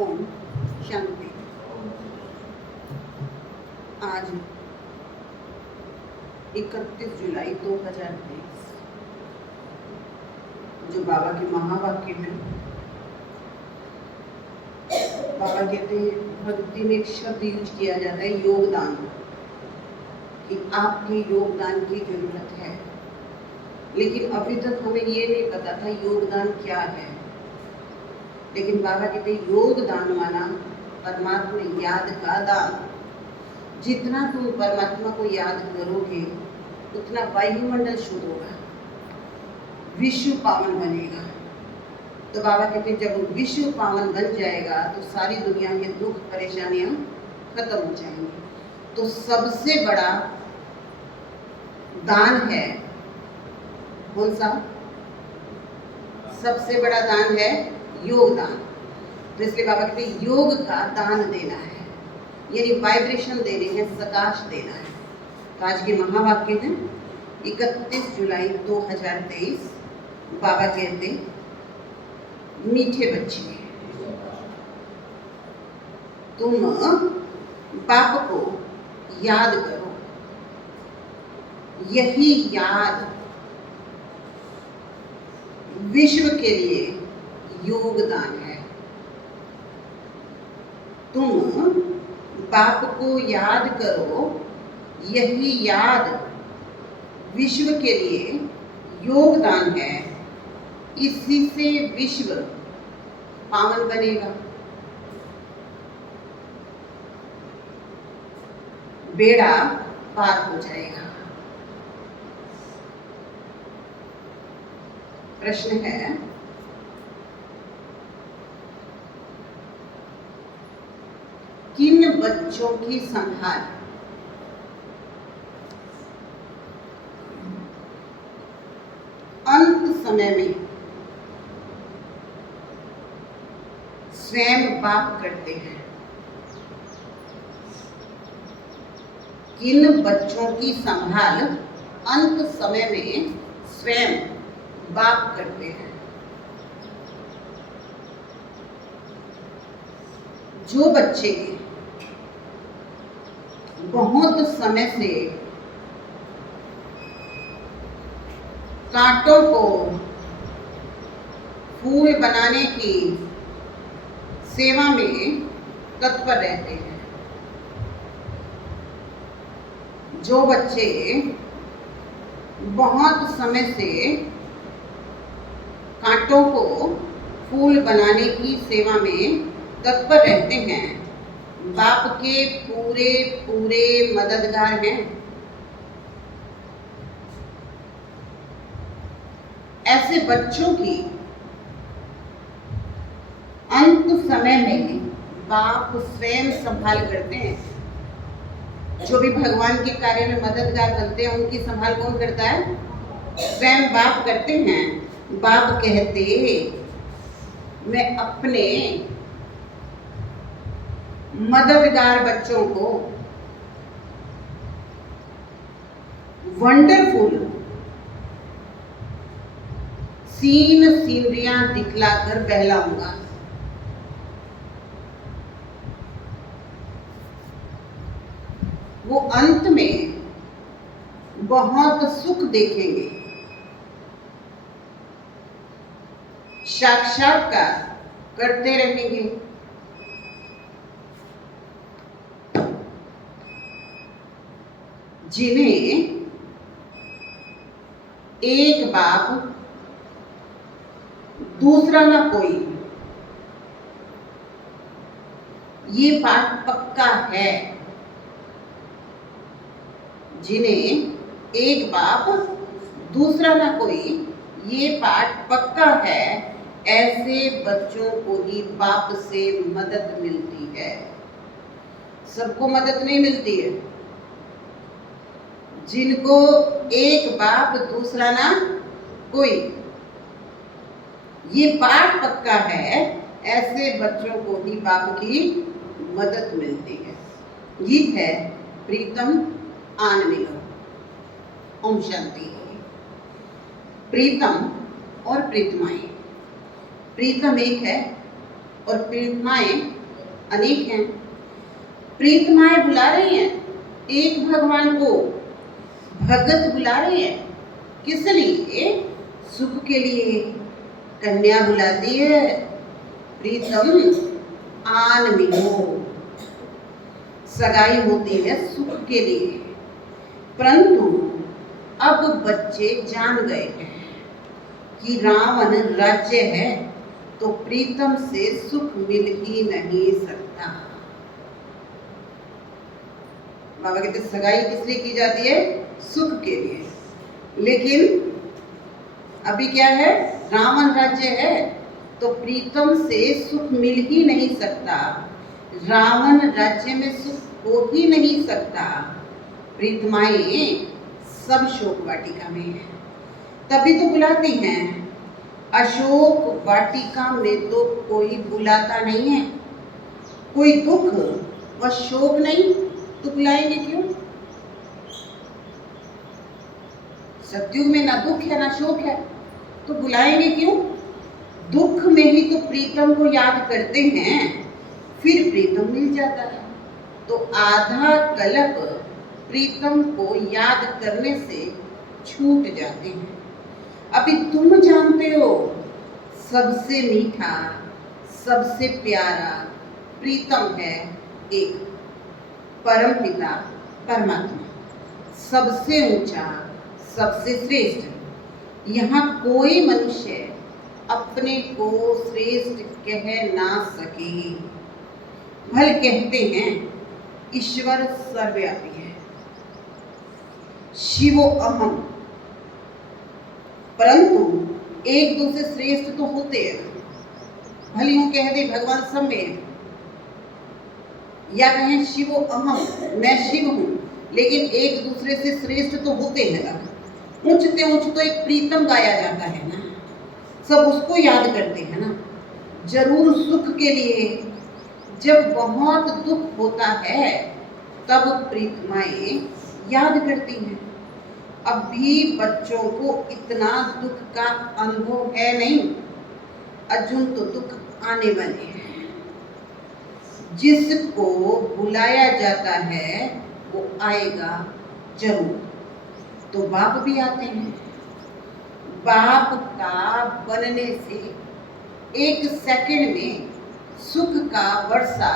ओम शांति। आज 31 जुलाई 2023 जो बाबा के महावाक्य में बाबा कहते हैं, भक्ति में एक शब्द यूज किया जाता है योगदान, कि आपके योगदान की जरूरत है। लेकिन अभी तक हमें ये नहीं पता था योगदान क्या है। लेकिन बाबा कहते हैं योगदान माना परमात्मा याद का दान। जितना तुम परमात्मा को याद करोगे उतना वायुमंडल शुद्ध होगा, विश्व पावन बनेगा। तो बाबा कहते हैं जब विश्व पावन बन जाएगा तो सारी दुनिया के दुख परेशानियां खत्म हो जाएंगी। तो सबसे बड़ा दान है कौन सा? सबसे बड़ा दान है योगदान। तो इसलिए बाबा कहते हैं योग का दान देना है, यानी वाइब्रेशन देने हैं, प्रकाश देना है। तो आज के महावाक्य है 31 जुलाई 2023 बाबा कहते मीठे बच्चे तुम बाप को याद करो, यही याद विश्व के लिए योगदान है। तुम बाप को याद करो, यही याद विश्व के लिए योगदान है। इसी से विश्व पावन बनेगा, बेड़ा पार हो जाएगा। प्रश्न है, किन बच्चों की संभाल अंत समय में स्वयं बाप करते हैं? किन बच्चों की संभाल अंत समय में स्वयं बाप करते हैं? जो बच्चे बहुत समय से कांटों को फूल बनाने की सेवा में तत्पर रहते हैं, जो बच्चे बहुत समय से कांटों को फूल बनाने की सेवा में तत्पर रहते हैं, बाप के पूरे पूरे मददगार हैं। ऐसे बच्चों की अंत समय में बाप स्वयं संभाल करते हैं। जो भी भगवान के कार्य में मददगार बनते हैं उनकी संभाल कौन करता है? स्वयं बाप करते हैं। बाप कहते मैं अपने मददगार बच्चों को वंडरफुल सीनरियां दिखलाकर बहलाऊंगा। वो अंत में बहुत सुख देखेंगे, साक्षात्कार करते रहेंगे। जिन्हें एक बाप दूसरा ना कोई, ये पाठ पक्का है। जिन्हें एक बाप दूसरा ना कोई, ये पाठ पक्का है। ऐसे बच्चों को ही बाप से मदद मिलती है। सबको मदद नहीं मिलती है। जिनको एक बाप दूसरा ना कोई, ये पाठ पक्का है। ऐसे बच्चों को ही बाप की मदद मिलती है। गीत है प्रीतम आन मिलो। ओम शांति। प्रीतम और प्रीतमाएं, प्रीतम एक है और प्रीतमाएं अनेक हैं। प्रीतमाएं बुला रही हैं एक भगवान को, भगत बुला रहे हैं किस लिए? सुख के लिए। कन्या बुलाती है प्रीतम आन मिलो, सगाई होती है सुख के लिए। परंतु अब बच्चे जान गए हैं कि रावण राज्य है तो प्रीतम से सुख मिल ही नहीं सकता। बाबा कहते सगाई किस लिए की जाती है? सुख के लिए। लेकिन अभी क्या है? रावण राज्य है तो प्रीतम से सुख मिल ही नहीं सकता। रावण राज्य में सुख हो ही नहीं सकता। प्रीतमाएं सब शोक वाटिका में है, तभी तो बुलाती हैं। अशोक वाटिका में तो कोई बुलाता नहीं है। कोई दुख व शोक नहीं तो बुलाएंगे क्यों? सतयुग में ना दुख है ना शोक है तो बुलाएंगे क्यों? दुख में ही तो प्रीतम को याद करते हैं, फिर प्रीतम मिल जाता है। तो आधा कल्प प्रीतम को याद करने से छूट जाते हैं। अभी तुम जानते हो सबसे मीठा सबसे प्यारा प्रीतम है एक परम पिता परमात्मा, सबसे ऊंचा सबसे श्रेष्ठ। यहाँ कोई मनुष्य अपने को श्रेष्ठ कह ना सके। भले कहते हैं ईश्वर सर्वव्यापी है, शिवो अहम, परंतु एक दूसरे श्रेष्ठ तो होते हैं। भले यूं कह दे भगवान सब में है, या कहें शिवो अहम, मैं शिव हूं, लेकिन एक दूसरे से श्रेष्ठ तो होते हैं ना। ऊंचते ऊंच तो एक प्रीतम गाया जाता है ना, सब उसको याद करते हैं ना। जरूर सुख के लिए, जब बहुत दुख होता है तब प्रीतमाएं याद करती हैं। अभी बच्चों को इतना दुख का अनुभव है नहीं, अर्जुन तो दुख आने वाले हैं। जिसको बुलाया जाता है वो आएगा जरूर। तो बाप भी आते हैं। बाप का बनने से एक सेकंड में सुख का वर्षा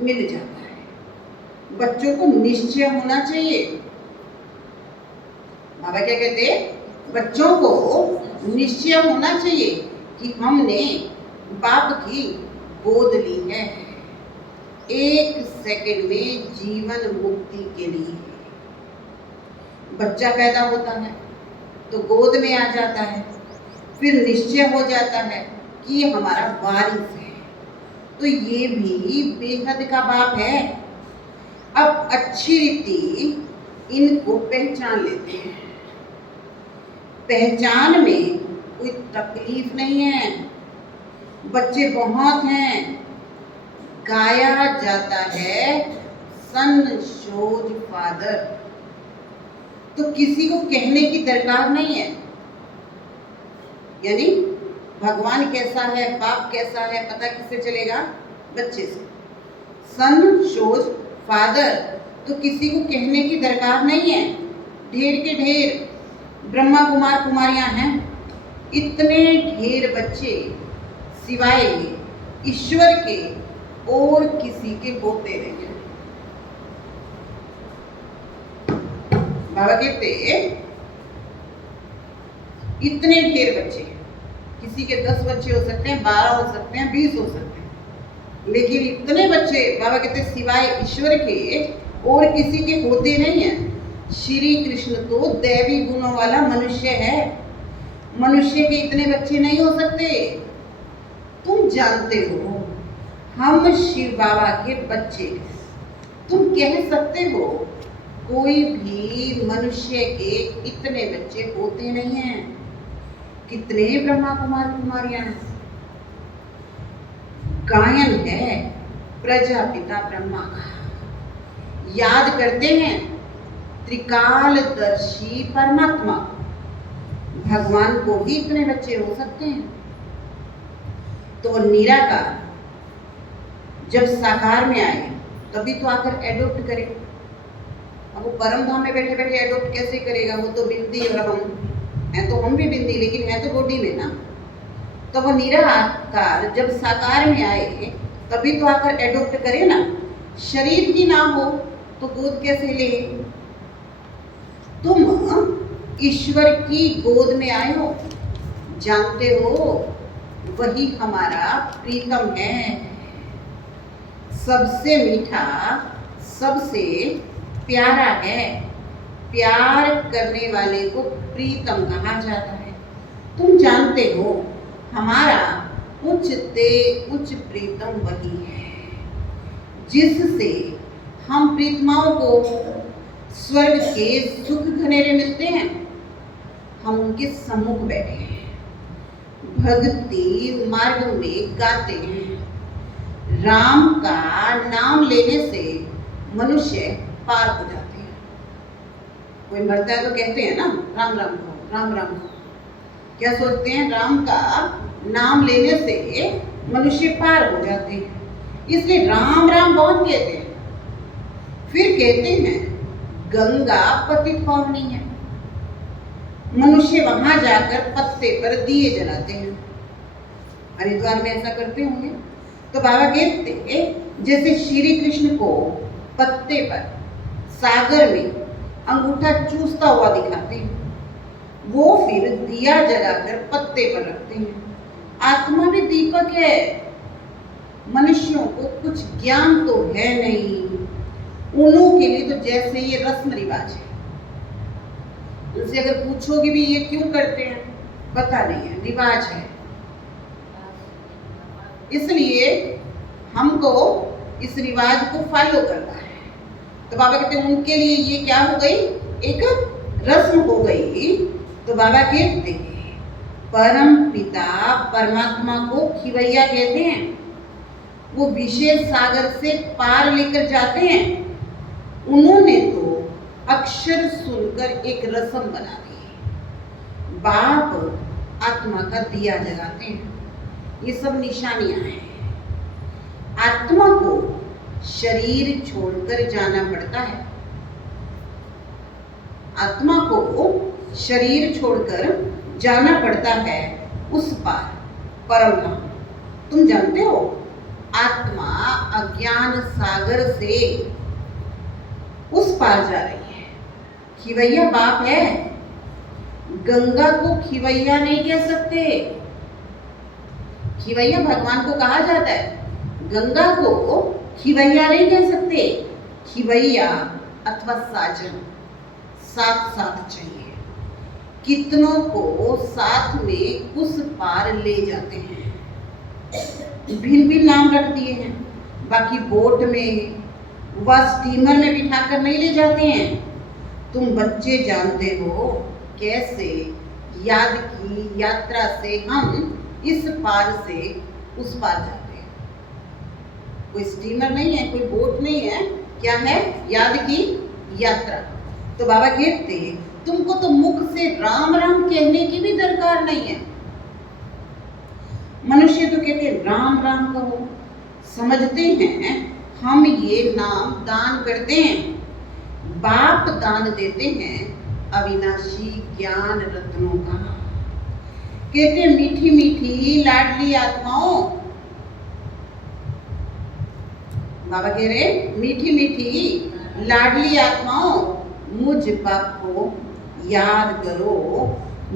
मिल जाता है। बच्चों को निश्चय होना चाहिए। बाबा क्या कहते हैं? बच्चों को निश्चय होना चाहिए कि हमने बाप की गोद ली है। एक सेकंड में जीवन मुक्ति के लिए बच्चा पैदा होता है तो गोद में आ जाता है, फिर निश्चय हो जाता है कि ये हमारा वारिस है। तो ये भी बेहद का बाप है। अब अच्छी रीति इनको पहचान लेते हैं। पहचान में कोई तकलीफ नहीं है। बच्चे बहुत हैं। गाया जाता है सन शोज फादर, तो किसी को कहने की दरकार नहीं है। यानी भगवान कैसा है, बाप कैसा है, पता किससे चलेगा? बच्चे से। सन शोज फादर, तो किसी को कहने की दरकार नहीं है। ढेर के ढेर ब्रह्मा कुमार कुमारियां हैं, इतने ढेर बच्चे सिवाय ईश्वर के और किसी के होते नहीं हैं। बाबा कहते इतने ढेर बच्चे, किसी के 10 बच्चे हो सकते हैं, 12 हो सकते हैं, 20 हो सकते हैं, लेकिन इतने बच्चे बाबा कहते सिवाय ईश्वर के और किसी के होते नहीं हैं। श्री कृष्ण तो दैवी गुणों वाला मनुष्य है। मनुष्य के इतने बच्चे नहीं हो सकते। तुम जानते हो हम शिव बाबा के बच्चे। तुम कह सकते हो कोई भी मनुष्य के इतने बच्चे होते नहीं हैं। कितने ब्रह्मा कुमार कुमारियां हैं। गायन है प्रजापिता ब्रह्मा का, याद करते हैं त्रिकालदर्शी परमात्मा। भगवान को भी इतने बच्चे हो सकते हैं। तो निराकार जब साकार में आए तभी तो आकर एडॉप्ट करे। अब वो परम धाम में बैठे बैठे एडॉप्ट कैसे करेगा? वो तो बिंदी और हम हैं, तो हम भी बिंदी, लेकिन है तो बॉडी में ना। तो वो निराकार जब साकार में आए तभी तो आकर एडॉप्ट करे ना। शरीर ही ना हो तो गोद कैसे ले? तुम ईश्वर की गोद में आए हो, जानते हो वही हमारा प्रीतम है। सबसे मीठा, सबसे प्यारा है। प्यार करने वाले को प्रीतम कहा जाता है। तुम जानते हो हमारा उच्च प्रीतम वही है जिससे हम प्रीतमाओं को स्वर्ग के सुख घनेरे मिलते हैं। हम उनके सम्मुख बैठे हैं, भक्ति मार्ग में गाते हैं। राम का नाम लेने से मनुष्य पार हो जाते हैं। कोई मरता है तो कहते हैं ना राम राम को, राम राम को। क्या सोचते हैं? राम का नाम लेने से मनुष्य पार हो जाते हैं, इसलिए राम राम बहुत कहते हैं। फिर कहते हैं गंगा पतित पावनी है। मनुष्य वहां जाकर पत्ते पर दिए जलाते हैं। हरिद्वार में ऐसा करते होंगे। तो बाबा कहते जैसे श्री कृष्ण को पत्ते पर सागर में अंगूठा चूसता हुआ दिखाते हैं, वो फिर दिया जलाकर पत्ते पर रखते हैं। आत्मा भी दीपक है। मनुष्यों को कुछ ज्ञान तो है नहीं, उन्हों के लिए तो जैसे ये रस्म रिवाज है। उनसे अगर पूछोगे भी ये क्यों करते हैं, पता नहीं है, रिवाज है। इसलिए हमको इस रिवाज को फॉलो करना है। तो बाबा कहते हैं उनके लिए ये क्या हो गई? एक रस्म हो गई। तो बाबा कहते हैं परम पिता परमात्मा को खिवैया कहते हैं। वो विशेष सागर से पार लेकर जाते हैं। उन्होंने तो अक्षर सुनकर एक रस्म बना दी। बाप आत्मा का दिया जलाते हैं। ये सब निशानियां हैं। आत्मा को शरीर छोड़कर जाना पड़ता है। आत्मा को शरीर छोड़कर जाना पड़ता है उस पार, परम धाम। तुम जानते हो आत्मा अज्ञान सागर से उस पार जा रही है। खिवैया बाप है। गंगा को खिवैया नहीं कह सकते। खिवैया भगवान को कहा जाता है, गंगा को खिवैया नहीं कह सकते। खिवैया अथवा साजन साथ साथ चाहिए। कितनों को साथ में उस पार ले जाते हैं। भिन्न भिन्न नाम रख दिए हैं। बाकी बोट में व स्टीमर में बिठाकर नहीं ले जाते हैं। तुम बच्चे जानते हो कैसे याद की यात्रा से हम इस पार से उस पार जाते हैं। कोई स्टीमर नहीं है, कोई बोट नहीं है, क्या है? याद की यात्रा। तो बाबा कहते हैं तुमको तो मुख से राम राम कहने की भी दरकार नहीं है। मनुष्य तो कहते हैं राम राम कहो, समझते हैं हम ये नाम दान करते हैं। बाप दान देते हैं अविनाशी ज्ञान रत्नों का। कहते मीठी मीठी लाडली आत्माओं। बाबा कह रहे मीठी मीठी लाडली आत्माओं, मुझ बाप को याद करो।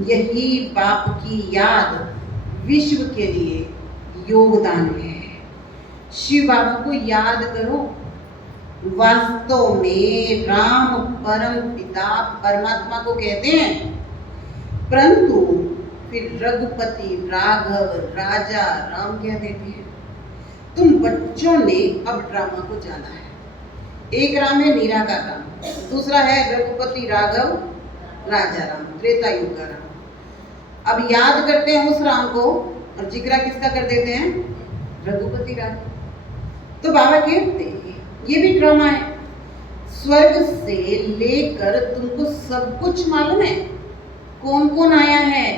यही बाप की याद विश्व के लिए योगदान है। शिव बाबा को याद करो। वास्तव में राम परम पिता परमात्मा को कहते हैं, परंतु फिर रघुपति राघव राजा राम कह देते हैं। तुम बच्चों ने अब ड्रामा को जाना है। एक राम है निराकार राम, दूसरा है रघुपति राघव राजा राम, त्रेता युग का राम। अब याद करते हैं उस राम को और जिक्र किसका कर देते हैं? रघुपति राघव। तो बाबा कहते हैं ये भी ड्रामा है। स्वर्ग से लेकर तुमको सब कुछ मालूम है। कौन कौन आया है,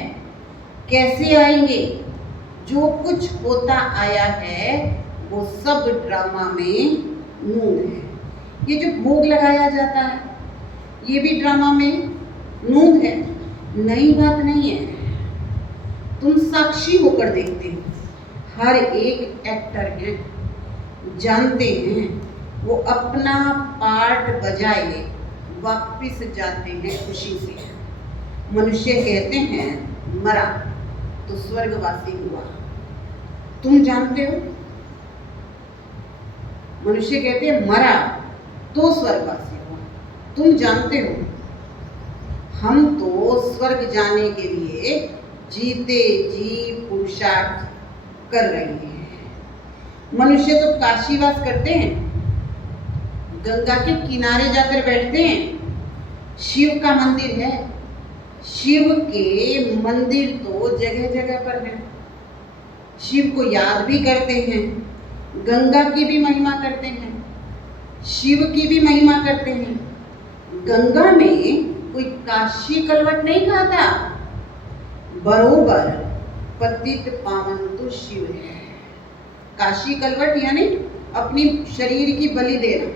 कैसे आएंगे, जो कुछ होता आया है वो सब ड्रामा में नून है। ये जो भोग लगाया जाता है ये भी ड्रामा में नून है, नई बात नहीं है। तुम साक्षी होकर देखते हो, हर एक एक्टर है, जानते हैं वो अपना पार्ट बजाए वापिस जाते हैं खुशी से। मनुष्य कहते हैं मरा तो स्वर्गवासी हुआ, तुम जानते हो? मनुष्य कहते हैं मरा तो स्वर्गवासी हुआ, तुम जानते हो? हम तो स्वर्ग जाने के लिए जीते जी पुरुषार्थ कर रहे हैं। मनुष्य तो काशीवास करते हैं, गंगा के किनारे जाकर बैठते हैं, शिव का मंदिर है, शिव के मंदिर तो जगह जगह पर है, शिव को याद भी करते हैं, गंगा की भी महिमा करते हैं, शिव की भी महिमा करते हैं। गंगा में कोई काशी कलवट नहीं खाता, बरोबर पतित पावन तो शिव है। काशी कलवट यानी अपनी शरीर की बलि देना।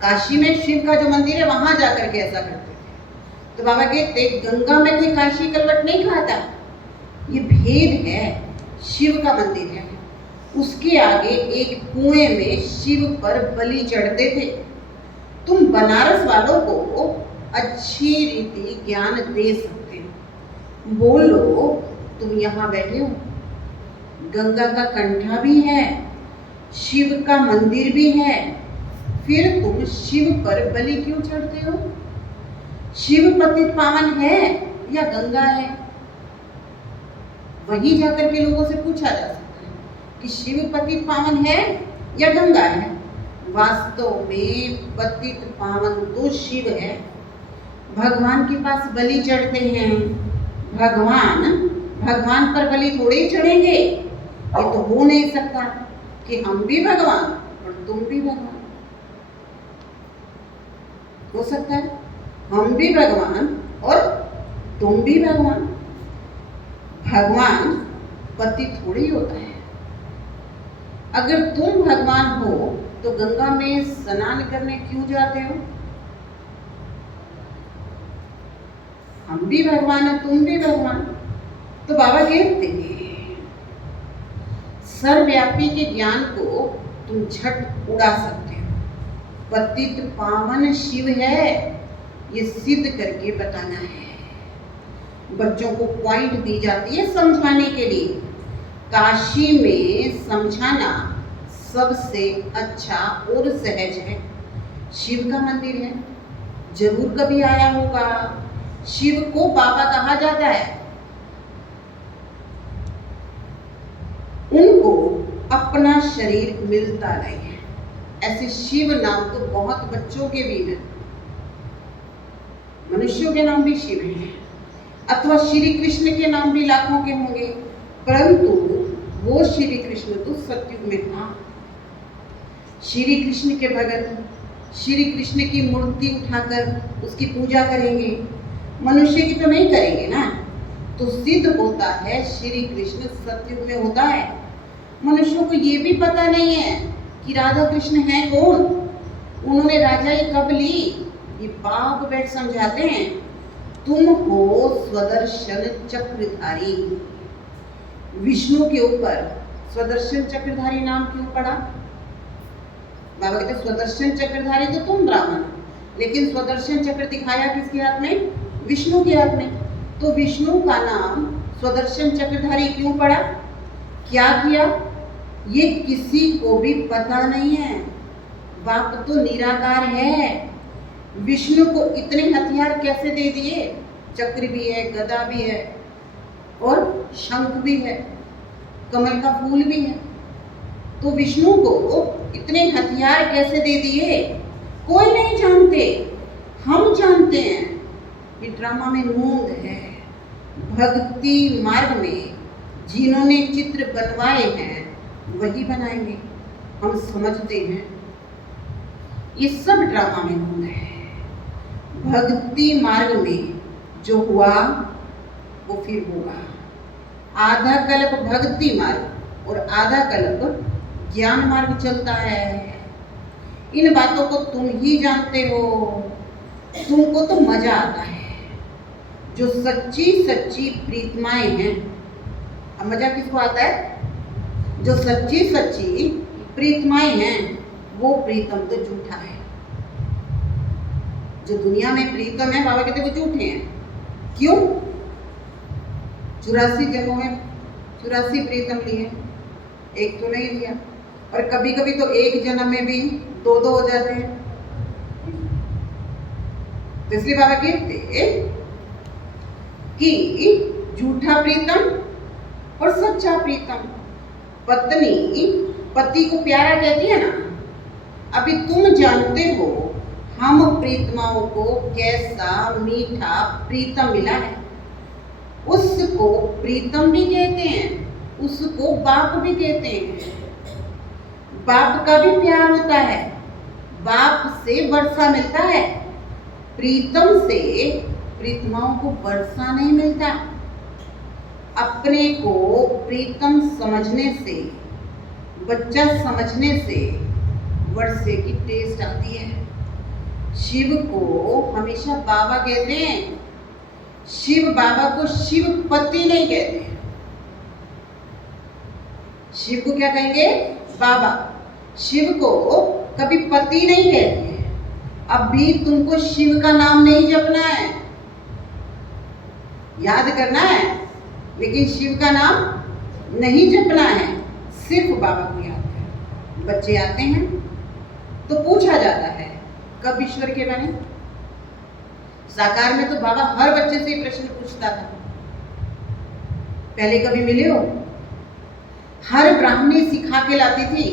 काशी में शिव का जो मंदिर है वहां जाकर के ऐसा करते थे। तो बाबा कहते गंगा में कोई काशी कलवट नहीं खाता, ये भेद है। शिव का मंदिर है, उसके आगे एक कुएं में शिव पर बलि चढ़ते थे। तुम बनारस वालों को अच्छी रीति ज्ञान दे सकते हो, बोलो तुम यहाँ बैठे हो, गंगा का कंठा भी है, शिव का मंदिर भी है, फिर तुम शिव पर बलि क्यों चढ़ते हो? शिव पतित पावन है या गंगा है? वहीं जाकर के लोगों से पूछा जा सकता है कि शिव पतित पावन है या गंगा है। वास्तव में पतित पावन तो शिव है। भगवान के पास बलि चढ़ते हैं, भगवान पर बलि थोड़े ही चढ़ेंगे। ये तो हो नहीं सकता कि हम भी भगवान और तुम भी भगवान। हो सकता है हम भी भगवान और तुम भी भगवान। भगवान पति थोड़ी होता है। अगर तुम भगवान हो तो गंगा में स्नान करने क्यों जाते हो? हम भी भगवान है, तुम भी भगवान। तो बाबा कहते हैं सर्वव्यापी के ज्ञान को तुम झट उड़ा सकते हो। पतित पावन शिव है, ये सिद्ध करके बताना है। बच्चों को पॉइंट दी जाती है समझाने के लिए। काशी में समझाना सबसे अच्छा और सहज है। शिव का मंदिर है, जरूर कभी आया होगा। शिव को बाबा कहा जाता है। उनको अपना शरीर मिलता नहीं है। ऐसे शिव नाम तो बहुत बच्चों के भी हैं, मनुष्यों के नाम भी शिव हैं, अथवा श्री कृष्ण के नाम भी लाखों के होंगे, परंतु वो श्री कृष्ण तो सतयुग में था। श्री कृष्ण के भगत श्री कृष्ण की मूर्ति उठाकर उसकी पूजा करेंगे, मनुष्य की तो नहीं करेंगे ना। तो सिद्ध होता है श्री कृष्ण सतयुग में होता है। मनुष्यों को ये भी पता नहीं है कि राधा कृष्ण है कौन, उन्होंने राजाई कब ली। ये बाप बैठ समझाते हैं। तुम हो स्वदर्शन चक्रधारी। विष्णु के ऊपर स्वदर्शन चक्रधारी नाम क्यों पड़ा? बाबा कहते स्वदर्शन चक्रधारी तो तुम ब्राह्मण, लेकिन स्वदर्शन चक्र दिखाया किसके हाथ में? विष्णु के हाथ में। तो विष्णु का नाम स्वदर्शन चक्रधारी क्यों पड़ा? क्या किया ये किसी को भी पता नहीं है। बाप तो निराकार है। विष्णु को इतने हथियार कैसे दे दिए? चक्र भी है, गदा भी है और शंख भी है, कमल का फूल भी है। तो विष्णु को इतने हथियार कैसे दे दिए? कोई नहीं जानते, हम जानते हैं। ये ड्रामा में नूंद है। भक्ति मार्ग में जिन्होंने चित्र बनवाए हैं वही बनाएंगे, हम समझते हैं। ये सब ड्रामा में नूंद है। भक्ति मार्ग में जो हुआ वो फिर होगा। आधा कल्प भक्ति मार्ग, और आधा कल्प ज्ञान मार्ग चलता है। इन बातों को तुम ही जानते हो, तुमको तो मजा आता है। जो सच्ची सच्ची प्रीतमाएं हैं, अब मजा किसको आता है? जो सच्ची सच्ची प्रीतमाएं हैं वो प्रीतम तो झूठा है। जो दुनिया में प्रीतम है बाबा कहते वो झूठे हैं। क्यों? 84 जन्मों में 84 प्रीतम लिए, एक तो नहीं लिया। और कभी कभी तो एक जन्म में भी दो दो हो जाते हैं। तो इसलिए बाबा कहते कि झूठा प्रीतम और सच्चा प्रीतम। पत्नी पति को प्यारा कहती है ना। अभी तुम जानते हो हम प्रीतमाओं को कैसा मीठा प्रीतम मिला है। उसको प्रीतम भी कहते हैं, उसको बाप भी कहते हैं। बाप का भी प्यार होता है, बाप से वर्षा मिलता है। प्रीतम से प्रीतमाओं को वर्षा नहीं मिलता। अपने को प्रीतम समझने से, बच्चा समझने से वर्षे की टेस्ट आती है। शिव को हमेशा बाबा कहते हैं। शिव बाबा को शिव पति नहीं कहते। शिव को क्या कहेंगे? बाबा। शिव को कभी पति नहीं कहते। अभी तुमको शिव का नाम नहीं जपना है, याद करना है, लेकिन शिव का नाम नहीं जपना है, सिर्फ बाबा को याद करना। बच्चे आते हैं तो पूछा जाता है कब ईश्वर के बने। साकार में तो बाबा हर बच्चे से ही प्रश्न पूछता था, पहले कभी मिले हो? हर ब्राह्मणी सिखा के लाती थी।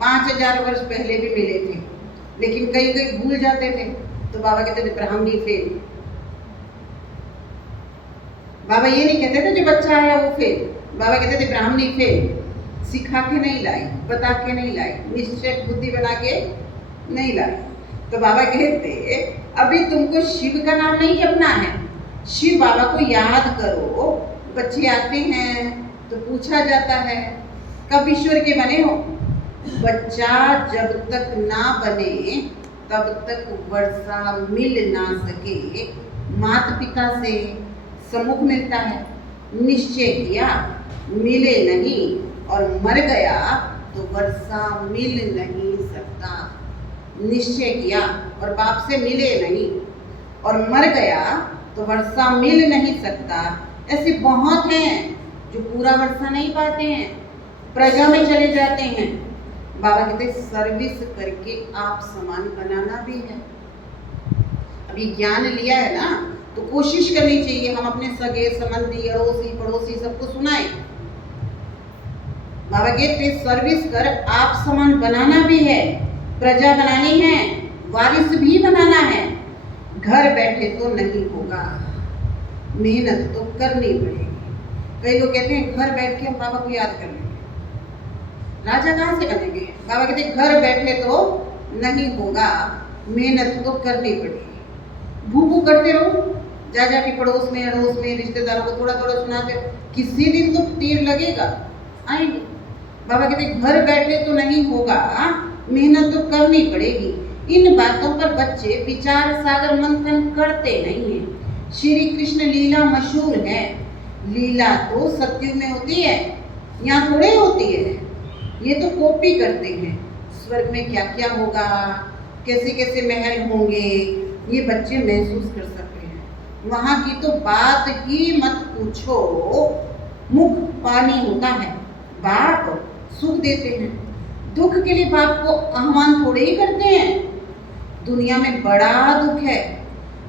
5000 वर्ष पहले भी मिले थे, लेकिन कई कई भूल जाते थे तो बाबा कहते थे ब्राह्मणी फेल। बाबा ये नहीं कहते थे जो बच्चा आया वो फेल, बाबा कहते थे ब्राह्मणी फेल। सिखा के नहीं लाई, बता के नहीं लाई, निश्चय बुद्धि बना के नहीं लाई। तो बाबा कहते अभी तुमको शिव का नाम नहीं जपना है, शिव बाबा को याद करो। बच्चे आते हैं तो पूछा जाता है कब ईश्वर के बने हो। बच्चा जब तक ना बने तब तक वर्षा मिल ना सके, माता पिता से सम्मुख मिलता है। निश्चय किया मिले नहीं और मर गया तो वर्षा मिल नहीं सकता। निश्चय किया और बाप से मिले नहीं और मर गया तो वर्षा मिल नहीं सकता। ऐसे बहुत हैं जो पूरा वर्षा नहीं पाते हैं, प्रजा में चले जाते हैं। बाबा कहते सर्विस करके आप समान बनाना भी है। अभी ज्ञान लिया है ना तो कोशिश करनी चाहिए हम अपने सगे संबंधी अड़ोसी पड़ोसी सबको सुनाएं। बाबा कहते सर्विस कर आप समान बनाना भी है, प्रजा बनानी है, वारिस भी बनाना है। घर बैठे तो नहीं होगा, मेहनत तो करनी पड़ेगी। कई लोग कहते हैं घर बैठ के हम बाबा को याद कर लेंगे, राजा कहाँ से बनेंगे? बाबा कहते घर बैठे तो नहीं होगा, मेहनत तो करनी पड़ेगी। भू भू करते रहो, जा जाके पड़ोस में अड़ोस में रिश्तेदारों को थोड़ा थोड़ा सुनाते, किसी दिन तो तीर लगेगा, आएंगे। बाबा कहते घर बैठे तो नहीं होगा, मेहनत तो करनी पड़ेगी। इन बातों पर बच्चे विचार सागर मंथन करते नहीं हैं। श्री कृष्ण लीला मशहूर है, लीला तो सत्युग में होती है, यहाँ थोड़े होती है। ये तो कॉपी करते हैं। स्वर्ग में क्या क्या होगा, कैसे कैसे महल होंगे, ये बच्चे महसूस कर सकते हैं। वहाँ की तो बात ही मत पूछो, मुख पानी होता है। बाप सुख देते हैं, दुख के लिए बाप को आह्वान थोड़े ही करते हैं। दुनिया में बड़ा दुख है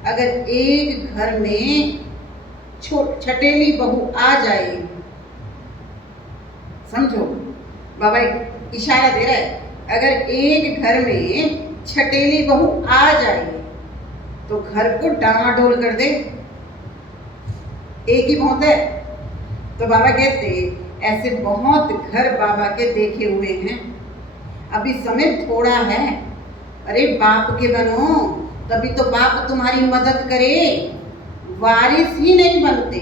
अगर एक घर में छटेली बहू आ जाए। समझो, बाबा इशारा दे रहा है, अगर एक घर में छटेली बहू आ जाए तो घर को डामाडोल कर दे। एक ही बहुत है। तो बाबा कहते ऐसे बहुत घर बाबा के देखे हुए हैं। अभी समय थोड़ा है, अरे बाप के बनो, तभी तो बाप तुम्हारी मदद करे। वारिस ही नहीं बनते,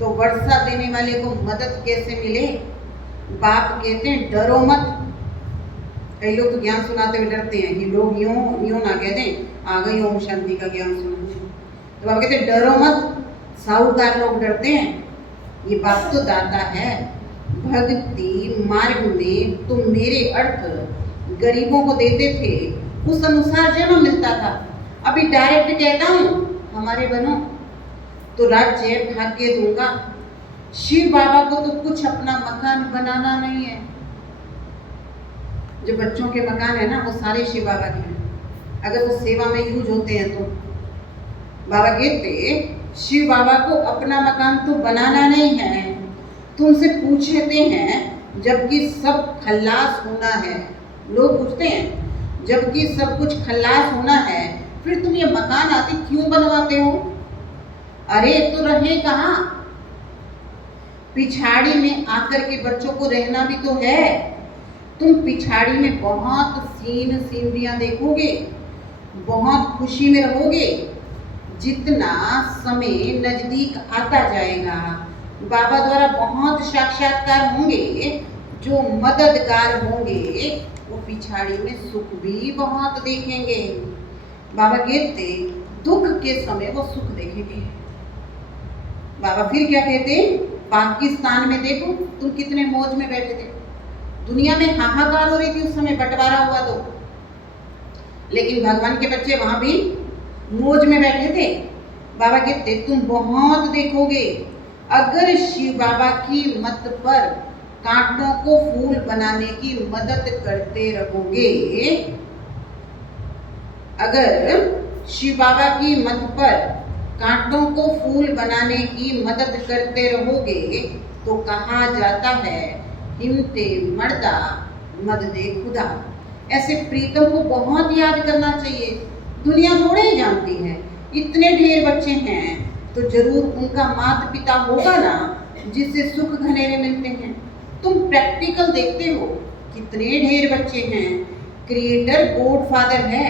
तो वर्षा देने वाले को मदद कैसे मिले? बाप कहते हैं डरो मत। कई लोग तो ज्ञान सुनाते हुए डरते हैं कि लोग यूं ना कहते आ गई ओम शांति का ज्ञान सुनाने। तो बाप कहते हैं डरो मत। साहूकार लोग डरते हैं। ये बात तो दाता है। भक्ति मार्ग में तुम मेरे अर्थ गरीबों को देते थे, उस अनुसार जन्म मिलता था। अभी डायरेक्ट कहता हूँ हमारे बनो तो राज्य भाग्य दूंगा। शिव बाबा को तो कुछ अपना मकान बनाना नहीं है। जो बच्चों के मकान है ना वो सारे शिव बाबा के हैं, अगर वो सेवा में यूज होते हैं तो। बाबा कहते शिव बाबा को अपना मकान तो बनाना नहीं है। तुमसे पूछते हैं जबकि सब खल्लास होना है। लोग पूछते हैं जबकि सब कुछ खल्लास होना है, फिर तुम ये मकान आते क्यों बनवाते हो? अरे तो रहे कहाँ? पिछाड़ी में आकर के बच्चों को रहना भी तो है। तुम पिछाड़ी में बहुत सीनरियां देखोगे, बहुत खुशी में रहोगे। जितना समय नजदीक आता जाएगा, बाबा द्वारा बहुत साक्षात्कार होंगे, जो मददगार होंगे वो पिछाड़ी में सुख भी बहुत देखेंगे। बाबा कहते दुख के समय वो सुख देखेंगे। बाबा फिर क्या कहते, पाकिस्तान में देखो तुम कितने मौज में बैठे थे। दुनिया में हाहाकार हो रही थी उस समय, बंटवारा हुआ तो, लेकिन भगवान के बच्चे वहां भी मौज में बैठे थे। बाबा कहते तुम बहुत देखोगे। अगर शिव बाबा की मत पर कांटों को फूल बनाने की मदद करते रहोगे, अगर शिव बाबा की मत पर कांटों को फूल बनाने की मदद करते रहोगे तो कहा जाता है हिम्मते मर्दा मद दे खुदा। ऐसे प्रीतम को बहुत याद करना चाहिए। दुनिया थोड़े ही जानती है, इतने ढेर बच्चे हैं तो जरूर उनका माता पिता होगा ना जिससे सुख घनेरे मिलते हैं। तुम प्रैक्टिकल देखते हो कितने ढेर बच्चे हैं। क्रिएटर गॉड फादर है।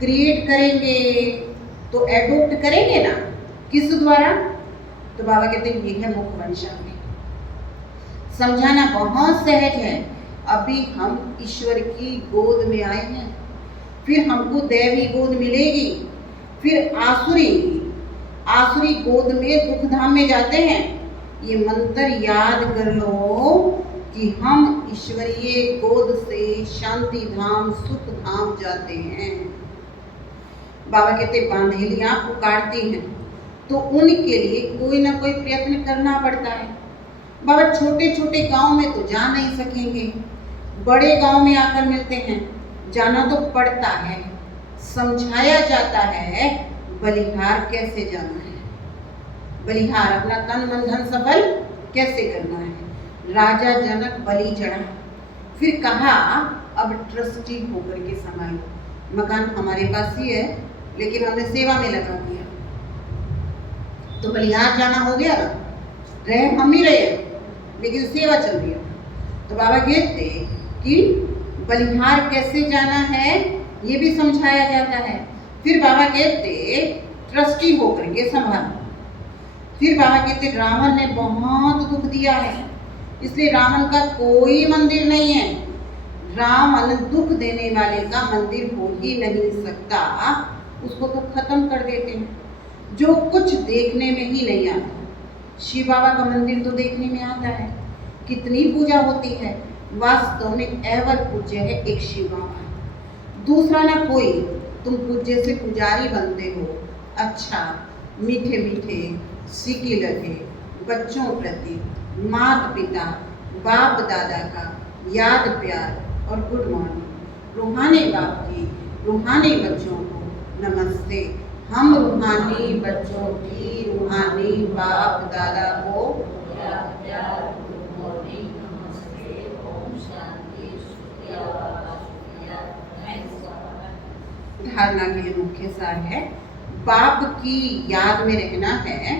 क्रिएट करेंगे तो एडोप्ट करेंगे ना, किस द्वारा? तो बाबा कहते हैं ये है मुख वंशावली। समझाना बहुत सहज है। अभी हम ईश्वर की गोद में आए हैं, फिर हमको दैवी गोद मिलेगी, फिर आसुरी गोद में दुख धाम में जाते हैं। ये मंत्र याद कर लो कि हम ईश्वरीय गोद से शांति धाम सुख धाम जाते हैं। बाबा कहते बांधेलियां पुकारती हैं तो उनके लिए कोई ना कोई प्रयत्न करना पड़ता है। बाबा छोटे छोटे गांव में तो जा नहीं सकेंगे, बड़े गांव में आकर मिलते हैं, जाना तो पड़ता है। समझाया जाता है बलिहार कैसे जाना है, बलिहार अपना तन मन धन सफल कैसे करना है। राजा जनक बलि चढ़ा, फिर कहा अब ट्रस्टी होकर के संभालो। मकान हमारे पास ही है लेकिन हमने सेवा में लगा दिया, तो बलिहार जाना हो गया ना। रहे हम ही रहे लेकिन सेवा चल रही है। तो बाबा कहते कि बलिहार कैसे जाना है ये भी समझाया जाता है। फिर बाबा कहते ट्रस्टी होकर के संभालो। फिर बाबा कहते रावण ने बहुत दुख दिया है, इसलिए रावण का कोई मंदिर नहीं है। रावण दुख देने वाले का मंदिर हो ही नहीं सकता, उसको तो खत्म कर देते हैं। जो कुछ देखने में ही नहीं आता, शिव बाबा का मंदिर तो देखने में आता है, कितनी पूजा होती है। वास्तव में एवर पूज्य है एक शिव बाबा, दूसरा ना कोई। तुम पूज्य से पुजारी बनते हो। अच्छा मीठे मीठे सिक्के लगे बच्चों प्रति माता पिता बाप दादा का याद प्यार और गुड मॉर्निंग। रूहानी बाप की रूहानी बच्चों को नमस्ते। हम रूहानी बच्चों की रूहानी बाप दादा को याद प्यार गुड मॉर्निंग नमस्ते ओम शांति शुक्रिया। धारणा के लिए मुख्य सार है बाप की याद में रहना है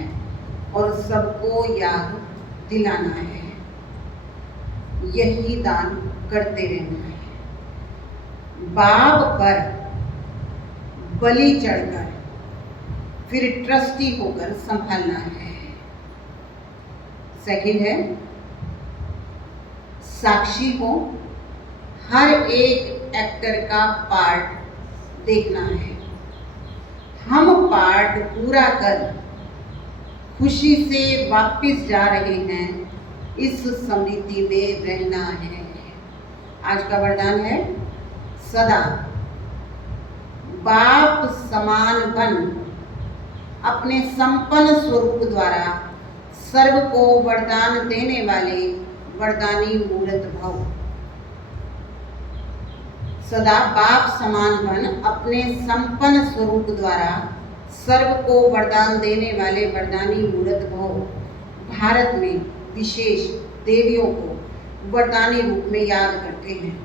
और सबको याद दिलाना है। यही दान करते रहना है। बाप पर बलि चढ़कर फिर ट्रस्टी होकर संभालना है। सेकंड है साक्षी हो, हर एक एक्टर का पार्ट देखना है। हम पार्ट पूरा कर खुशी से वापस जा रहे हैं, इस स्मृति में रहना है। आज का वरदान है सदा बाप समान बन अपने संपन्न स्वरूप द्वारा सर्व को वरदान देने वाले वरदानी मूर्त भव। सदा बाप समान बन अपने संपन्न स्वरूप द्वारा सर्व को वरदान देने वाले वरदानी मूर्त भव। भारत में विशेष देवियों को वरदानी रूप में याद करते हैं,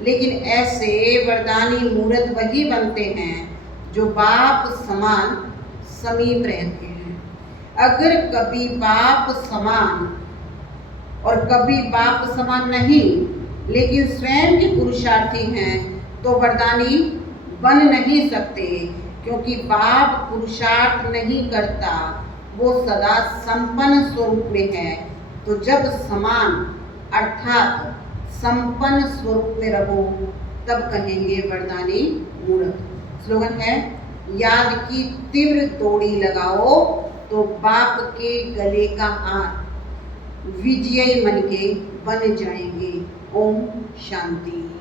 लेकिन ऐसे वरदानी मूर्त वही बनते हैं जो बाप समान समीप रहते हैं। अगर कभी बाप समान और कभी बाप समान नहीं, लेकिन स्वयं के पुरुषार्थी हैं, तो वरदानी बन नहीं सकते, क्योंकि बाप पुरुषार्थ नहीं करता, वो सदा संपन्न स्वरूप में है। तो जब समान अर्थात संपन्न स्वरूप में रहो, तब कहेंगे वरदानी मूर्त। स्लोगन है याद की तीव्र तोड़ी लगाओ, तो बाप के गले का हार विजयी मन के बन जाएंगे। ओम शांति।